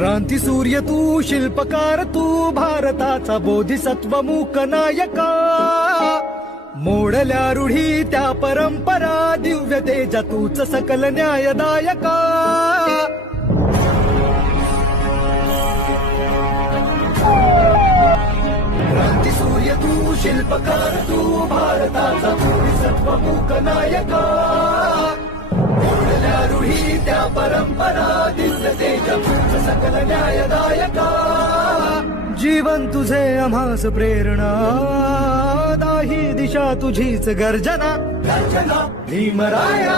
क्रांती सूर्य तू, शिल्पकार तू, भारताचा बोधिसत्व मूक नायका. मोडल्या रूढी त्या परंपरा, दिव्य तेजा तूच सकल न्यायदायका. क्रांती सूर्य तू, शिल्पकार तू, भारताचा बोधिसत्व मूक नायका. मोडल्या रूढी त्या परंपरा, दिव्य तेजा तूच सकल न्यायदायका. जीवन तुझे आम्हास प्रेरणा, दाही दिशा तुझीच गर्जना. गर्जना भीमराया.